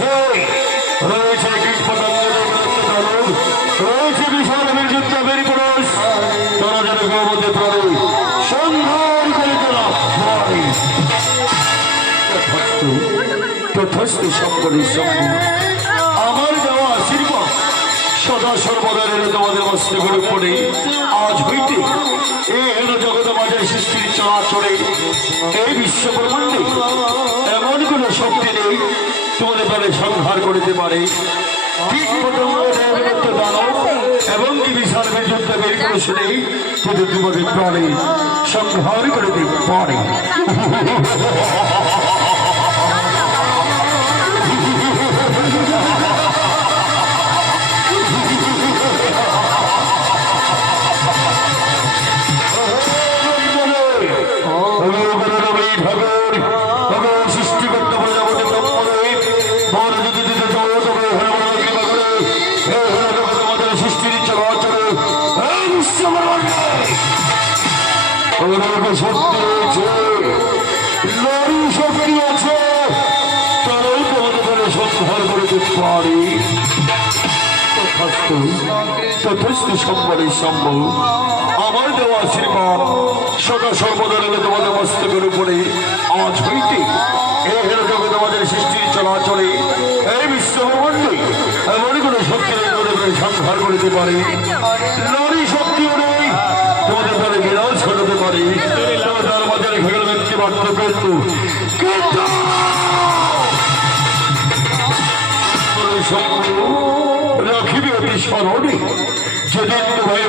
রয়েছে রয়েছে কীট পতঙ্গের দলন, রয়েছে বিশাল বীর্যুদ্ধের পুরুষ, তারা যেন গোমতে পড়ে সংহার করে তোলা হয়। তথাস্তু শঙ্করের শম্ভু, আমার দেওয়া আশীর্বাদ সদা সর্বদা তোমাদের মস্তকের উপরে আজ হইতে এই হেন জগৎ মাঝের সৃষ্টির চলাচলে এই বিশ্ব ব্রহ্মাণ্ডে এমন কোন শক্তি নেই তোমাদের প্রাণে সংহার করিতে পারে। ঠিক দানব এবং কি বিশাল যুদ্ধ বের পুরুষ নেই কিন্তু তোমাদের প্রাণে সংহার করিতে পারে। শক্তি রয়েছে, নারী শক্তি আছে, তারাই তোমাদের সংহার করিতে পারে। তথাস্তু সম্বরের সম্ভব, আমার দেওয়া আশীর্বাদ সদা সর্বদা তোমাদের মস্তকের উপরে আজ হইতে এই হেন জগৎ আমাদের সৃষ্টির চলাচলে এই বিশ্বব্রহ্মাণ্ডে এমন কোন শক্তি নেই তোমাদের সংহার করিতে পারে। নারী শক্তিও নেই তোমাদের দ্বারা বিরাজ ঘটাতে পারে। তার মাঝে রেখে গেল ব্যক্তি বার্তা কিন্তু রাখিবে অতি স্মরণে যেদিন ভাই